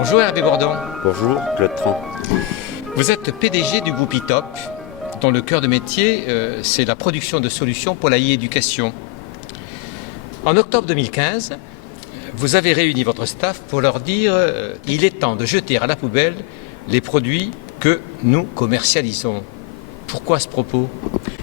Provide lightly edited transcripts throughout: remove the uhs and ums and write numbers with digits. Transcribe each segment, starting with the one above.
Bonjour Hervé Bourdon. Bonjour, Claude Tran. Vous êtes PDG du groupe ITOP, dont le cœur de métier, c'est la production de solutions pour la e-éducation. En octobre 2015, vous avez réuni votre staff pour leur dire il est temps de jeter à la poubelle les produits que nous commercialisons. Pourquoi ce propos ?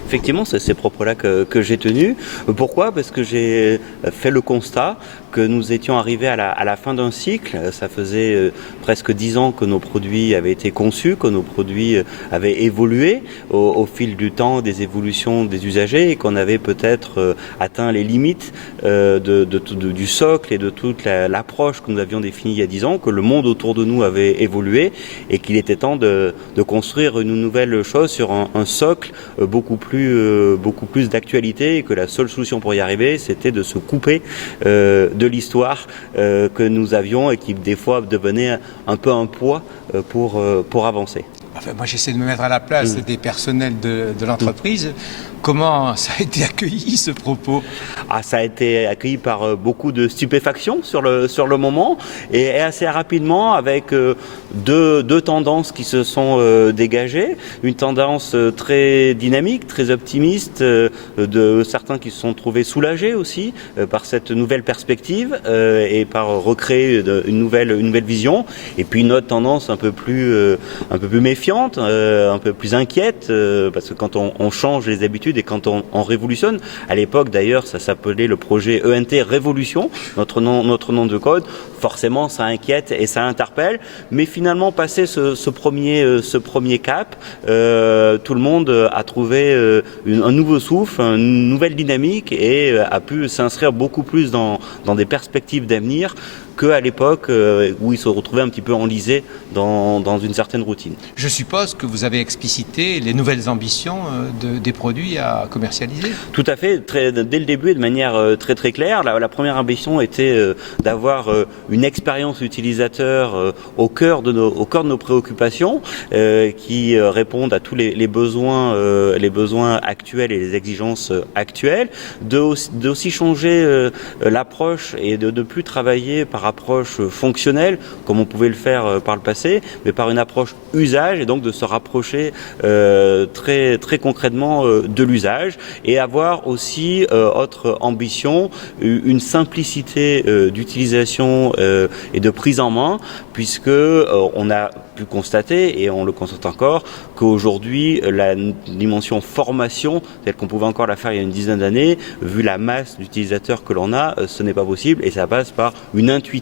Effectivement, c'est ces propos-là que j'ai tenus. Pourquoi ? Parce que j'ai fait le constat que nous étions arrivés à la fin d'un cycle. Ça faisait presque 10 ans que nos produits avaient été conçus, que nos produits avaient évolué au fil du temps, des évolutions des usagers, et qu'on avait peut-être atteint les limites du socle et de toute l'approche que nous avions définie il y a 10 ans, que le monde autour de nous avait évolué et qu'il était temps de construire une nouvelle chose sur un socle beaucoup plus d'actualité, et que la seule solution pour y arriver, c'était de se couper de l'histoire que nous avions et qui des fois devenait un peu un poids pour avancer. Enfin, moi j'essaie de me mettre à la place des personnels de l'entreprise. Comment ça a été accueilli ce propos ? Ça a été accueilli par beaucoup de stupéfaction sur le moment, et assez rapidement avec deux tendances qui se sont dégagées. Une tendance très dynamique, très optimiste, de certains qui se sont trouvés soulagés aussi par cette nouvelle perspective et par recréer une nouvelle vision. Et puis une autre tendance un peu plus méfiante, un peu plus inquiète, parce que quand on change les habitudes et quand on révolutionne, à l'époque d'ailleurs ça s'appelait le projet ENT Révolution, notre nom de code, forcément ça inquiète et ça interpelle, mais finalement passé ce premier cap, tout le monde a trouvé un nouveau souffle, une nouvelle dynamique, et a pu s'inscrire beaucoup plus dans des perspectives d'avenir qu'à l'époque où ils se retrouvaient un petit peu enlisés dans une certaine routine. Je suppose que vous avez explicité les nouvelles ambitions des produits à commercialiser. Tout à fait, dès le début et de manière très très claire. La première ambition était d'avoir une expérience utilisateur au cœur de nos préoccupations, qui répondent à tous les besoins actuels et les exigences actuelles, d'aussi changer l'approche et de ne plus travailler par approche fonctionnelle comme on pouvait le faire par le passé, mais par une approche usage, et donc de se rapprocher très très concrètement de l'usage, et avoir aussi autre ambition, une simplicité d'utilisation et de prise en main, puisque on a pu constater, et on le constate encore, qu'aujourd'hui la dimension formation telle qu'on pouvait encore la faire il y a une dizaine d'années, vu la masse d'utilisateurs que l'on a, ce n'est pas possible, et ça passe par une intuitivité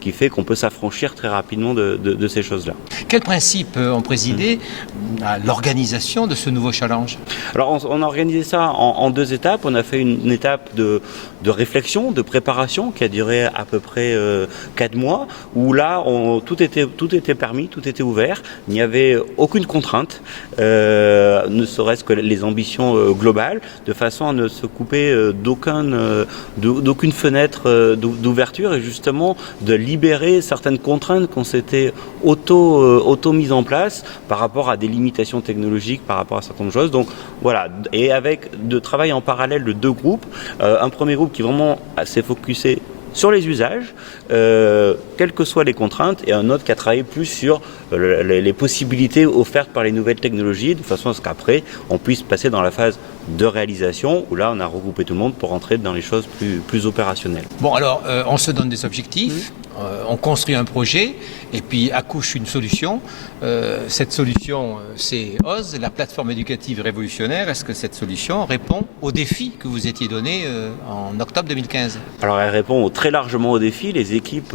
qui fait qu'on peut s'affranchir très rapidement de ces choses-là. Quels principes ont présidé à l'organisation de ce nouveau challenge ? Alors on a organisé ça en 2 étapes. On a fait une étape de réflexion, de préparation qui a duré à peu près 4 mois, où là tout était permis, tout était ouvert, il n'y avait aucune contrainte, ne serait-ce que les ambitions globales, de façon à ne se couper d'aucune fenêtre d'ouverture, et justement de libérer certaines contraintes qu'on s'était auto-mises en place par rapport à des limitations technologiques, par rapport à certaines choses. Donc voilà, et avec de travail en parallèle de 2 groupes, un premier groupe qui vraiment s'est focusé sur les usages, quelles que soient les contraintes, et un autre qui a travaillé plus sur les possibilités offertes par les nouvelles technologies, de façon à ce qu'après on puisse passer dans la phase de réalisation, où là on a regroupé tout le monde pour entrer dans les choses plus opérationnelles. Bon, alors on se donne des objectifs, on construit un projet, et puis accouche une solution. Cette solution, c'est OZ, la plateforme éducative révolutionnaire. Est-ce que cette solution répond aux défis que vous étiez donnés en octobre 2015 ? Alors elle répond très largement aux défis. Les équipes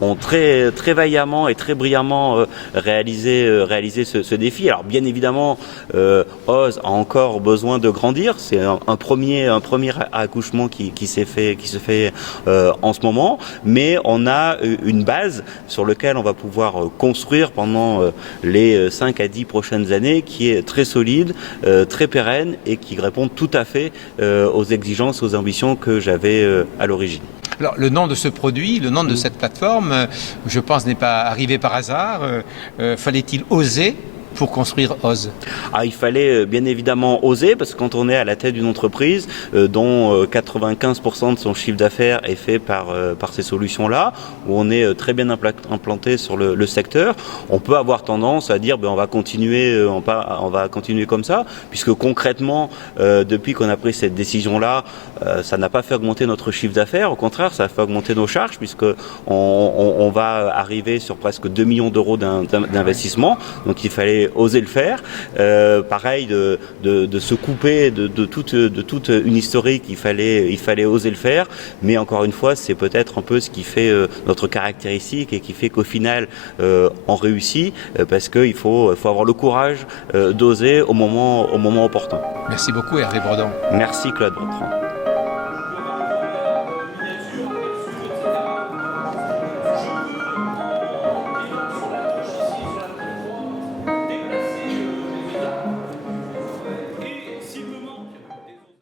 ont très, très vaillamment et très brillamment réalisé ce défi. Alors bien évidemment, OZ a encore besoin de grandir. C'est un premier accouchement qui se fait en ce moment, mais on a une base sur laquelle on va pouvoir construire pendant les 5 à 10 prochaines années, qui est très solide, très pérenne, et qui répond tout à fait aux exigences, aux ambitions que j'avais à l'origine. Alors, le nom de ce produit, le nom de cette plateforme, je pense, n'est pas arrivé par hasard. Fallait-il oser pour construire OSE? Il fallait bien évidemment oser, parce que quand on est à la tête d'une entreprise dont 95% de son chiffre d'affaires est fait par ces solutions-là, où on est très bien implanté sur le secteur, on peut avoir tendance à dire on va continuer, on va continuer comme ça, puisque concrètement, depuis qu'on a pris cette décision-là, ça n'a pas fait augmenter notre chiffre d'affaires. Au contraire, ça a fait augmenter nos charges, puisque on va arriver sur presque 2 millions d'euros d'investissement. Donc il fallait oser le faire. Pareil, de se couper de toute une historique, il fallait oser le faire. Mais encore une fois, c'est peut-être un peu ce qui fait notre caractéristique et qui fait qu'au final, on réussit, parce qu'il faut avoir le courage d'oser au moment opportun. Merci beaucoup Hervé Bredon. Merci Claude Bertrand.